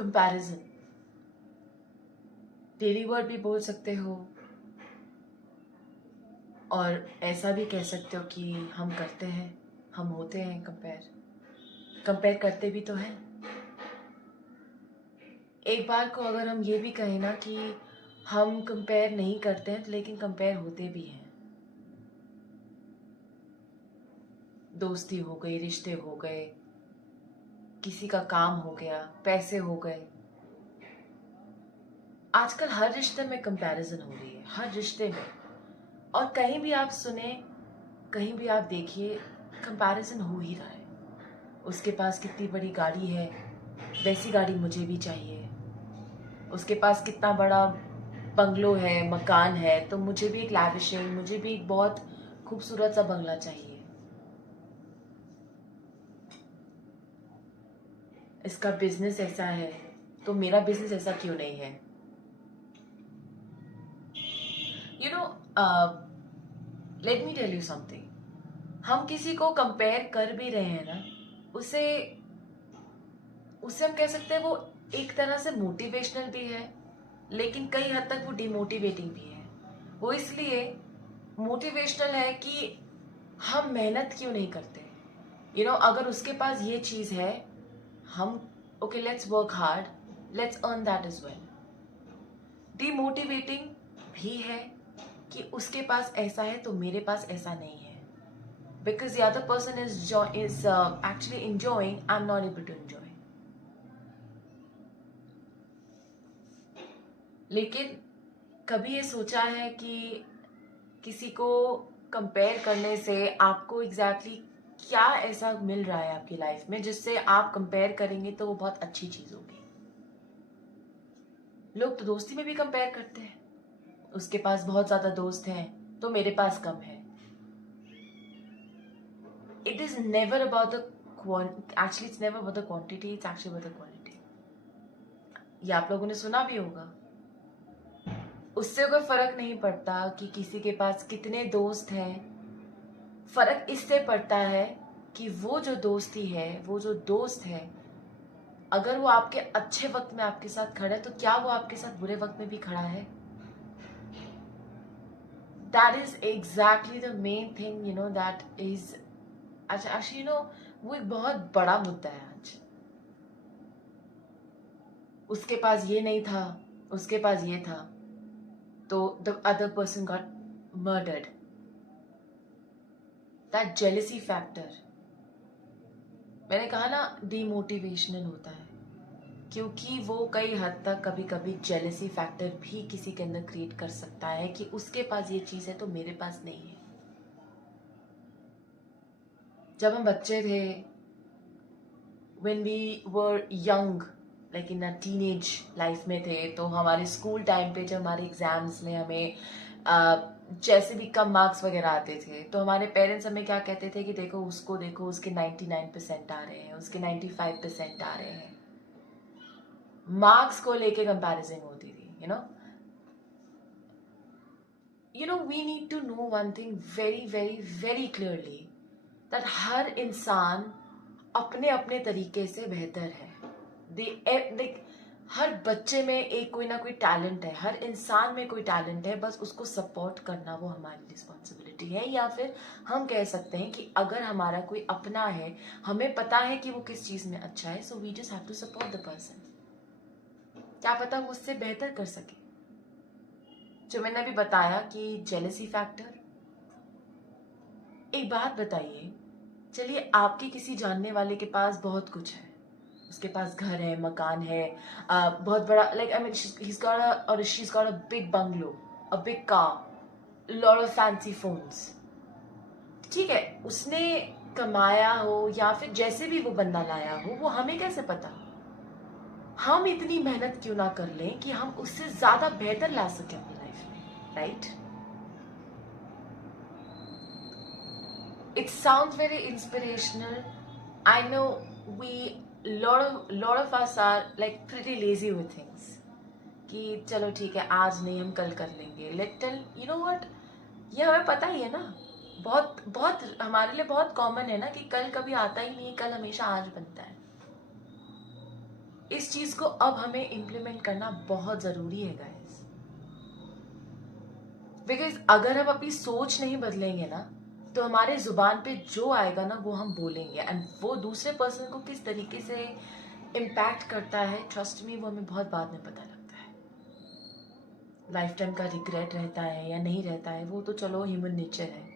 Comparison daily word भी बोल सकते हो और ऐसा भी कह सकते हो कि हम करते हैं, हम होते हैं कंपेयर करते भी तो हैं। एक बार को अगर हम ये भी कहें ना कि हम कंपेयर नहीं करते हैं, लेकिन कंपेयर होते भी हैं। दोस्ती हो गई, रिश्ते हो गए, किसी का काम हो गया, पैसे हो गए। आजकल हर रिश्ते में कंपैरिजन हो रही है, हर रिश्ते में। और कहीं भी आप सुने, कहीं भी आप देखिए, कंपैरिजन हो ही रहा है। उसके पास कितनी बड़ी गाड़ी है, वैसी गाड़ी मुझे भी चाहिए। उसके पास कितना बड़ा बंगलो है, मकान है, तो मुझे भी एक लैविशिंग, मुझे भी एक बहुत खूबसूरत सा बंगला चाहिए। इसका बिजनेस ऐसा है, तो मेरा बिजनेस ऐसा क्यों नहीं है? You know, let me tell you something. हम किसी को कंपेयर कर भी रहे हैं ना, उसे उसे हम कह सकते हैं वो एक तरह से मोटिवेशनल भी है, लेकिन कई हद तक वो डिमोटिवेटिंग भी है। वो इसलिए मोटिवेशनल है कि हम मेहनत क्यों नहीं करते। अगर उसके पास ये चीज है, हम okay, let's work hard, let's earn that is well. Demotivating भी है कि उसके पास ऐसा है तो मेरे पास ऐसा नहीं है, because the other person is actually enjoying, I'm not able to enjoy. लेकिन कभी ये सोचा है कि किसी को कंपेयर करने से आपको एग्जैक्टली क्या ऐसा मिल रहा है आपकी लाइफ में जिससे आप कंपेयर करेंगे तो वो बहुत अच्छी चीज होगी? लोग तो दोस्ती में भी कंपेयर करते हैं, उसके पास बहुत ज्यादा दोस्त हैं तो मेरे पास कम है। It is never about the actually it's never about the quantity, it's actually about the quality. ये आप लोगों ने सुना भी होगा। उससे कोई फर्क नहीं पड़ता कि किसी के पास कितने दोस्त हैं, फर्क इससे पड़ता है कि वो जो दोस्ती है, वो जो दोस्त है, अगर वो आपके अच्छे वक्त में आपके साथ खड़ा है तो क्या वो आपके साथ बुरे वक्त में भी खड़ा है? That is exactly the main thing, that is actually, वो एक बहुत बड़ा मुद्दा है आज। उसके पास ये नहीं था, उसके पास ये था, तो the other person got murdered. That jealousy factor, मैंने कहा ना, डिमोटिवेशनल होता है, क्योंकि वो कई हद तक कभी कभी जेलसी फैक्टर भी किसी के अंदर क्रिएट कर सकता है कि उसके पास ये चीज है तो मेरे पास नहीं है। जब हम बच्चे थे, when we were young, like in a teenage life में थे, तो हमारे स्कूल टाइम पे जब हमारे एग्जाम्स में हमें जैसे भी कम मार्क्स वगैरह आते थे तो हमारे पेरेंट्स हमें क्या कहते थे कि देखो उसके 99% आ रहे हैं, उसके 95% आ रहे हैं। मार्क्स को लेके कंपैरिजन होती थी। We need to know one thing very very very clearly, that हर इंसान अपने अपने तरीके से बेहतर है। हर बच्चे में एक कोई ना कोई टैलेंट है, हर इंसान में कोई टैलेंट है, बस उसको सपोर्ट करना वो हमारी रिस्पॉन्सिबिलिटी है। या फिर हम कह सकते हैं कि अगर हमारा कोई अपना है, हमें पता है कि वो किस चीज में अच्छा है, so we just have to support the person. क्या पता वो उससे बेहतर कर सके। जो मैंने अभी बताया कि जेलसी फैक्टर। एक बात बताइए, चलिए आपके किसी जानने वाले के पास बहुत कुछ है, उसके पास घर है, मकान है, बहुत बड़ा, like I mean he's got a or she's got a big bungalow, a big car, lot of fancy phones। ठीक है, उसने कमाया हो या फिर जैसे भी वो बंदा लाया हो, वो हमें कैसे पता? हम इतनी मेहनत क्यों ना कर लें कि हम उससे ज्यादा बेहतर ला सके अपनी लाइफ में, right? It sounds very inspirational. I know lot of us are like pretty lazy with things. कि चलो ठीक है, आज नहीं, हम कल कर लेंगे। लिटिल what, ये हमें पता ही है ना, बहुत बहुत हमारे लिए बहुत कॉमन है ना कि कल कभी आता ही नहीं, कल हमेशा आज बनता है। इस चीज को अब हमें इम्प्लीमेंट करना बहुत जरूरी है गाइस, बिकॉज अगर हम अपनी सोच नहीं बदलेंगे ना तो हमारे जुबान पे जो आएगा ना वो हम बोलेंगे, एंड वो दूसरे पर्सन को किस तरीके से इम्पैक्ट करता है, ट्रस्ट मी, वो हमें बहुत बाद में पता लगता है। लाइफ टाइम का रिग्रेट रहता है या नहीं रहता है वो तो चलो ह्यूमन नेचर है,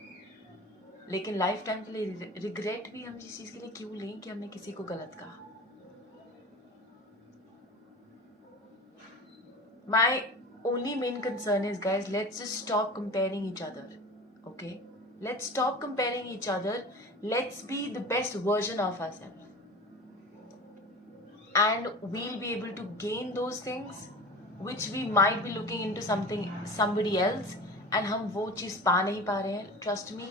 लेकिन लाइफ टाइम के लिए रिग्रेट भी हम इस चीज के लिए क्यों लें कि हमने किसी को गलत कहा। My only main concern is, guys, let's just stop comparing each other. Okay, let's stop comparing each other. Let's be the best version of ourselves, and we'll be able to gain those things which we might be looking into somebody else, and हम वो चीज़ पा नहीं पा रहे हैं। Trust me,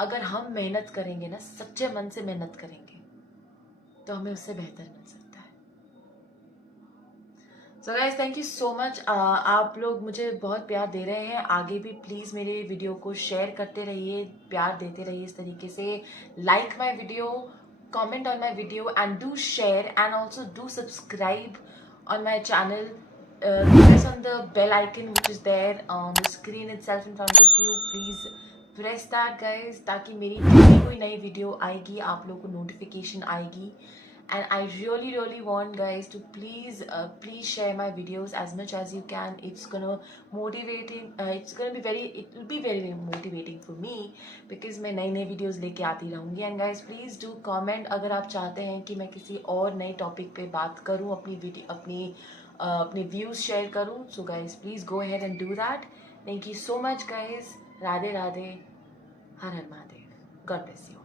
अगर हम मेहनत करेंगे ना, सच्चे मन से मेहनत करेंगे, तो हमें उससे बेहतर मिल सकता है। So guys, thank you so much. आप लोग मुझे बहुत प्यार दे रहे हैं, आगे भी प्लीज़ मेरे वीडियो को शेयर करते रहिए, प्यार देते रहिए इस तरीके से। Like my video, comment on my video, and do share, and also do subscribe on my channel. Press on the bell icon which is there on the screen itself in front of you. Please press that, guys, ताकि मेरी जो भी कोई नई video आएगी आप लोगों को नोटिफिकेशन आएगी। And I really want, guys, to please share my videos as much as you can. It's gonna motivating, it will be very motivating for me, because मैं नई videos लेके आती रहूँगी। And guys, please do comment अगर आप चाहते हैं कि मैं किसी और नए टॉपिक पे बात करूँ, अपने व्यूज शेयर करूँ। So guys, please go ahead and do that. Thank you so much, guys. Radhe Radhe, her her Mahadev, God bless you.